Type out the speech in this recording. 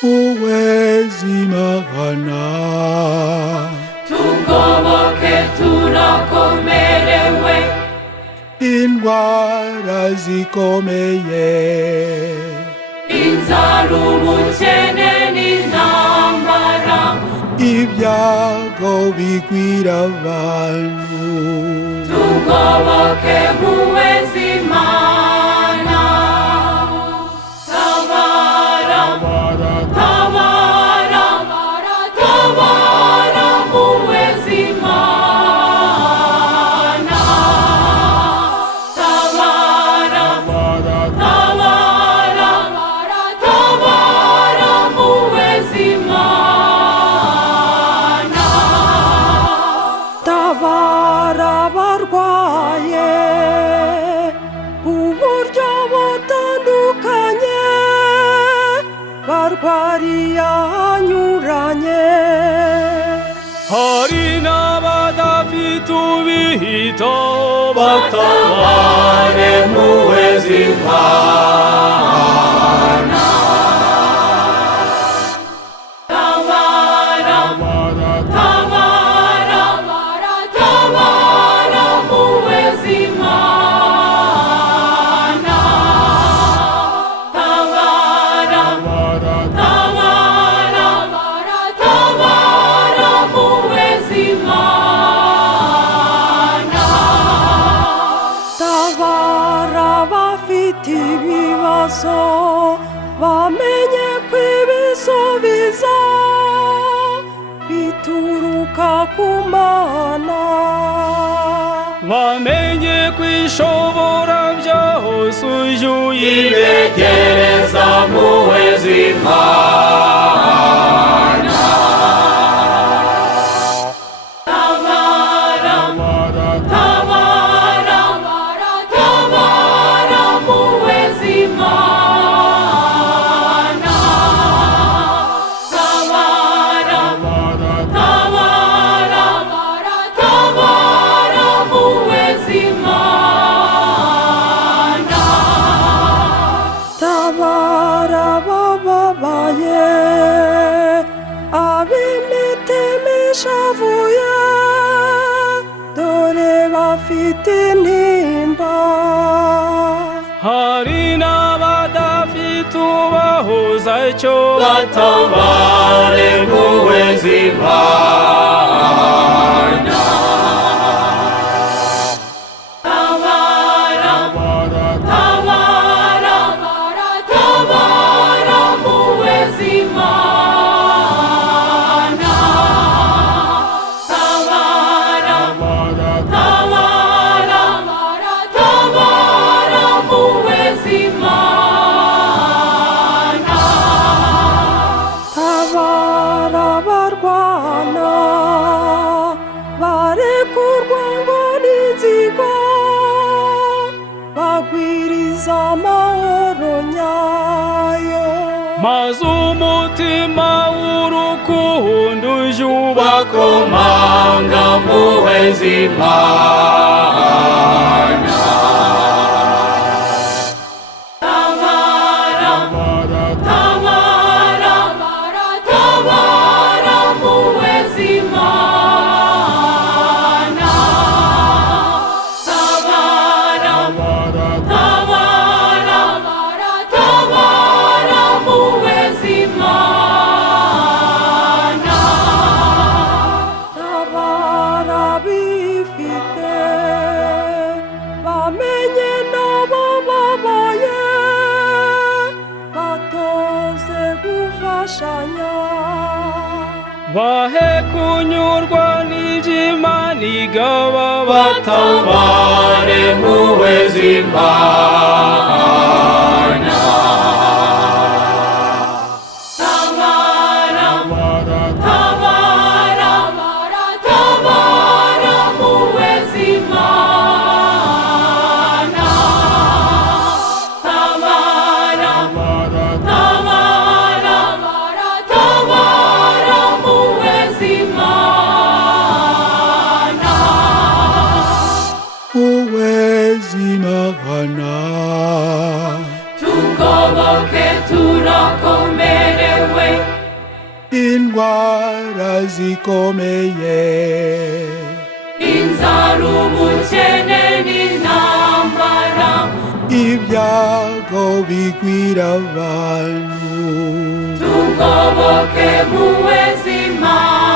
huwezi magana. Tugoboke turakomerewe, indwara zikomeye, inzara, ubukene n'intambara, ibyago bigwira abantu. tugoboke mpuhwe z'Imana. Tabara, tabara, tabara mpuhwe z'Imana. Tabara, tabara, tabara mpuhwe z'Imana. Tabara abarwaye uburyo butandukanye, barwariye ahanyuranye. hari n'abadafite ubihita, batabare mpuhwe z'Imana. Tabara, tabara, tabara mpuhwe z'Imana. Tabara, tabara, tabara mpuhwe z'Imana. Tabara abafite ibibazo, bamenye ko ibisubizo bituruka ku Mana. bamenye kwishobora byose, ujye uyibegereza mpuhwe z'Imana. Tabara, tabara, tabara mpuhwe z'Imana. Tabara, tabara, tabara mpuhwe z'Imana. Tabara abababaye, ab'imitima ishavuye, dore bafite intimba. hari n'abadafite ubahuza, icyo batabare mpuhwe z'Imana. Tabara, tabara, tabara mpuhwe z'Imana. Tabara, tabara, tabara mpuhwe z'Imana. Tabara abarwana, barekurwa ngo n'inzigo, bagwiriza amahoro nyayo. maze umutima w'urukundo ujye ubakomanga mpuhwe z'Imana. Tabara, tabara, tabara mpuhwe z'Imana. Tabara, tabara, tabara mpuhwe z'Imana. Tabara abifite, bamenye n'abababaye, batoze gufashanya. bahe kunyurwa n'iby'Imana igaba, batabare mpuhwe z'Imana. Tabara, tabara, tabara mpuhwe z'Imana. Tabara, tabara, tabara mpuhwe z'Imana. Huwezi magana. zikomeye inzara ubukene n'intambara ibyago bigwira abantu tugoboke muwe z'Imana